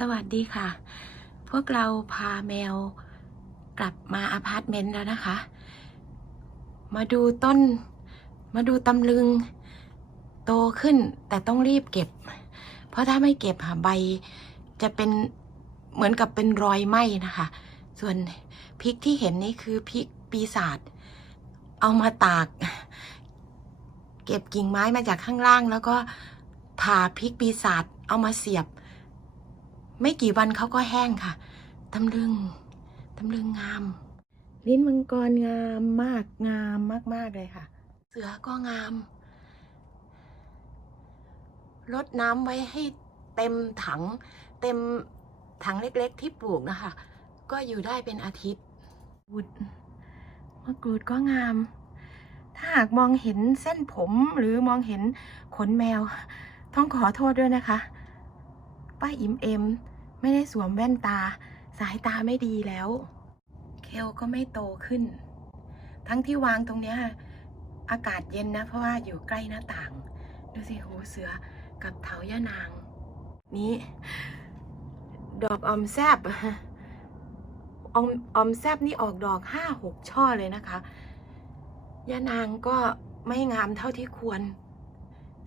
สวัสดีค่ะ พวกเราพาแมวกลับมาอพาร์ตเมนต์แล้วนะคะ มาดูต้น มาดูตำลึง โตขึ้นแต่ต้องรีบเก็บ เพราะถ้าไม่เก็บค่ะใบจะเป็นเหมือนกับเป็นรอยไหม้นะคะ ส่วนพริกที่เห็นนี่คือพริกปีศาจเอามาตาก เก็บกิ่งไม้มาจากข้างล่าง แล้วก็ผ่าพริกปีศาจเอามาเสียบ ไม่กี่วันเขาก็แห้งค่ะตำลึงตำลึงงาม ลิ้นมังกรงามมากงามมากๆเลยค่ะ เสือก็งามลดน้ำไว้ให้เต็มถัง เต็มถังเล็กๆที่ปลูกนะคะ ก็อยู่ได้เป็นอาทิตย์วุดมะกรูดก็งาม ถ้าหากมองเห็นเส้นผมหรือมองเห็นขนแมว ต้องขอโทษด้วยนะคะ ป้าอิมเอ็ม ไม่ได้สวมแว่นตา สายตาไม่ดีแล้ว เคลก็ไม่โตขึ้น ทั้งที่วางตรงเนี้ยอากาศเย็นนะ เพราะว่าอยู่ใกล้หน้าต่าง ดูสิหูเสือกับเถาย่านาง นี้ ดอกอมแซบอมออมแซบนี่ออกดอกห้าหกช่อเลยนะคะย่านางก็ไม่งามเท่าที่ควร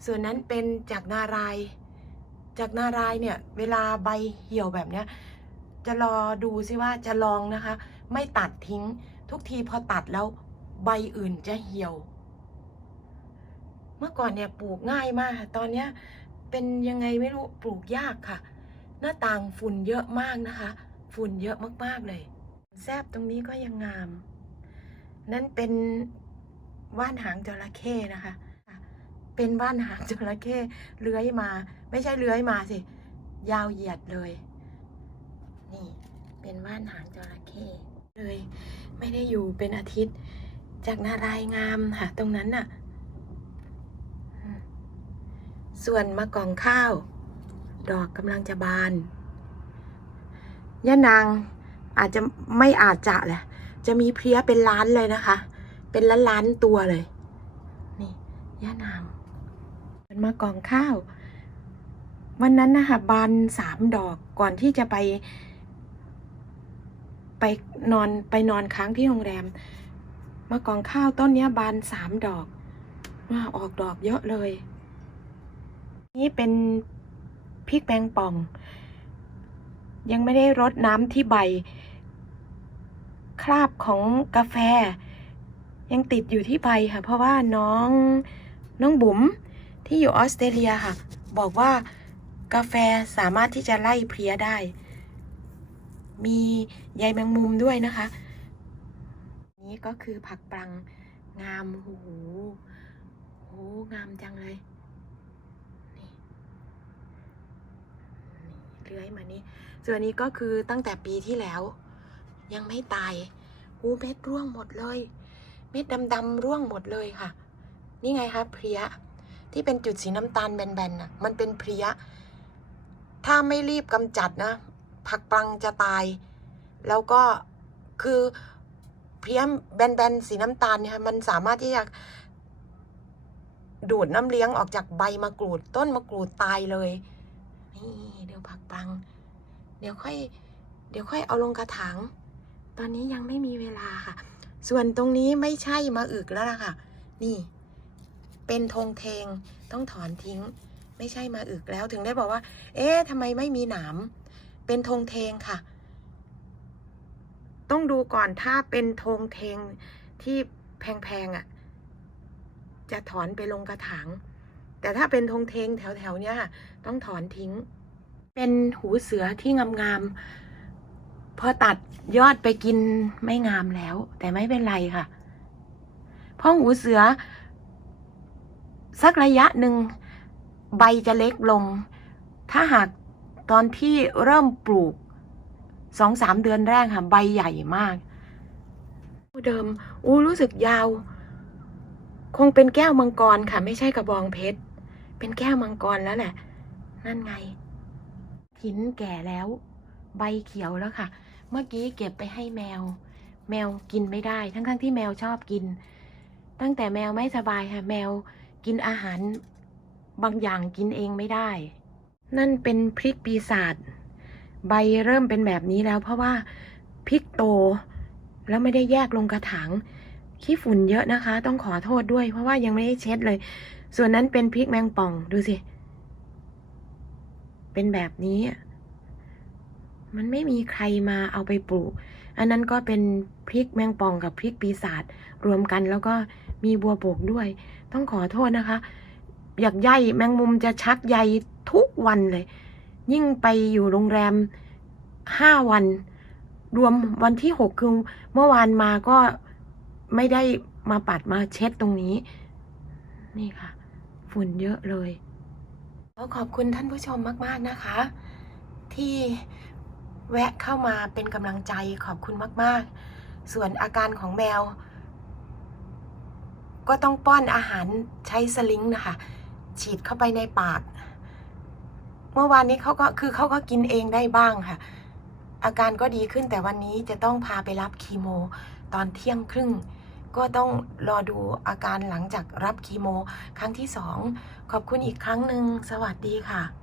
ส่วนนั้นเป็นจากนารายณ์ จากนารายเนี่ย เวลาใบเหี่ยวแบบเนี้ย จะรอดูซิว่าจะลองนะคะ ไม่ตัดทิ้ง ทุกทีพอตัดแล้วใบอื่นจะเหี่ยว เมื่อก่อนเนี่ยปลูกง่ายมาก ตอนเนี้ยเป็นยังไงไม่รู้ปลูกยากค่ะ หน้าต่างฝุ่นเยอะมากนะคะ ฝุ่นเยอะมากๆเลย แซบตรงนี้ก็ยังงาม นั่นเป็นว่านหางจระเข้นะคะ เป็นว่านหางจระเข้เลื้อยมา ไม่ใช่เลื้อยมาสิ ยาวเหยียดเลย นี่เป็นว่านหางจระเข้เลย ไม่ได้อยู่เป็นอาทิตย์ จากนารายงามค่ะ ตรงนั้นน่ะ ส่วนมะกองข้าว ดอกกำลังจะบานย่านางอาจจะไม่อาจจะแหละ จะมีเพลี้ยเป็นล้านเลยนะคะ เป็นล้านล้านตัวเลย นี่ย่านาง มากองข้าว วันนั้นนะคะบานสามดอกก่อนที่จะไป ไปนอนไปนอนค้างที่โรงแรมมากองข้าวต้นนี้บานสามดอกว่าออกดอกเยอะเลย นี่เป็นพริกแปงป่อง ยังไม่ได้รดน้ำที่ใบ คราบของกาแฟ ยังติดอยู่ที่ใบค่ะ เพราะว่าน้องน้องบุ๋ม ที่อยู่ออสเตรเลียค่ะ บอกว่ากาแฟสามารถที่จะไล่เพลี้ยได้ มีใยแมงมุมด้วยนะคะ นี่ก็คือผักปรังงามหูหูงามจังเลยนี่นี่เลื้อยมานี่ส่วนนี้ก็คือตั้งแต่ปีที่แล้ว ยังไม่ตายหูเม็ดร่วงหมดเลย เม็ดดำๆร่วงหมดเลยค่ะ นี่ไงคะเพลีย ที่เป็นจุดสีน้ำตาลแบนๆน่ะมันเป็นเพลียถ้าไม่รีบกำจัดนะ ผักปังจะตาย แล้วก็คือเพลียแบนๆสีน้ำตาลเนี่ยมันสามารถที่จะดูดน้ำเลี้ยงออกจากใบมะกรูด ต้นมะกรูดตายเลย นี่เดี๋ยวผักปัง เดี๋ยวค่อย เดี๋ยวค่อยเอาลงกระถาง ตอนนี้ยังไม่มีเวลาค่ะ ส่วนตรงนี้ไม่ใช่มาอึกแล้วล่ะค่ะ นี่ เป็นธงเทงต้องถอนทิ้ง ไม่ใช่มาอึกแล้วถึงได้บอกว่า เอ๊ะทำไมไม่มีหนาม เป็นธงเทงค่ะ ต้องดูก่อนถ้าเป็นธงเทงที่แพงๆอะ จะถอนไปลงกระถางแต่ถ้าเป็นธงเทงแถวๆเนี้ยต้องถอนทิ้ง เป็นหูเสือที่งามๆพอตัดยอดไปกินไม่งามแล้ว แต่ไม่เป็นไรค่ะ เพราะหูเสือ สักระยะหนึ่งใบจะเล็กลง ถ้าหากตอนที่เริ่มปลูกสองสามเดือนแรกค่ะใบใหญ่มากเดิมอู้รู้สึกยาว คงเป็นแก้วมังกรค่ะ ไม่ใช่กระบองเพชร เป็นแก้วมังกรแล้วแหละ นั่นไง หินแก่แล้ว ใบเขียวแล้วค่ะ เมื่อกี้เก็บไปให้แมว แมวกินไม่ได้ ทั้งๆที่แมวชอบกิน ตั้งแต่แมวไม่สบายค่ะ แมว กินอาหารบางอย่างกินเองไม่ได้ นั่นเป็นพริกปีศาจใบเริ่มเป็นแบบนี้แล้ว เพราะว่าพริกโต แล้วไม่ได้แยกลงกระถางขี้ฝุ่นเยอะนะคะ ต้องขอโทษด้วย เพราะว่ายังไม่ได้เช็ดเลย ส่วนนั้นเป็นพริกแมงป่องดูสิ เป็นแบบนี้ มันไม่มีใครมาเอาไปปลูก อันนั้นก็เป็นพริกแมงป่องกับพริกปีศาจรวมกันแล้วก็ มีบัวบกด้วย ต้องขอโทษนะคะ อยากใยแมงมุมจะชักใยทุกวันเลย ยิ่งไปอยู่โรงแรมห้าวัน รวมวันที่หกคือเมื่อวานมาก็ไม่ได้มาปัดมาเช็ดตรงนี้ นี่ค่ะ ฝุ่นเยอะเลยก็ขอบคุณท่านผู้ชมมาก ๆ นะคะ ที่แวะเข้ามาเป็นกำลังใจขอบคุณมาก ๆ ส่วนอาการของแมว ก็ต้องป้อนอาหารใช้สลิงนะคะ ฉีดเข้าไปในปาก เมื่อวานนี้เขาก็คือเขาก็กินเองได้บ้างค่ะ อาการก็ดีขึ้นแต่วันนี้จะต้องพาไปรับคีโม ตอนเที่ยงครึ่ง ก็ต้องรอดูอาการหลังจากรับคีโม ครั้งที่สองขอบคุณอีกครั้งหนึ่งสวัสดีค่ะ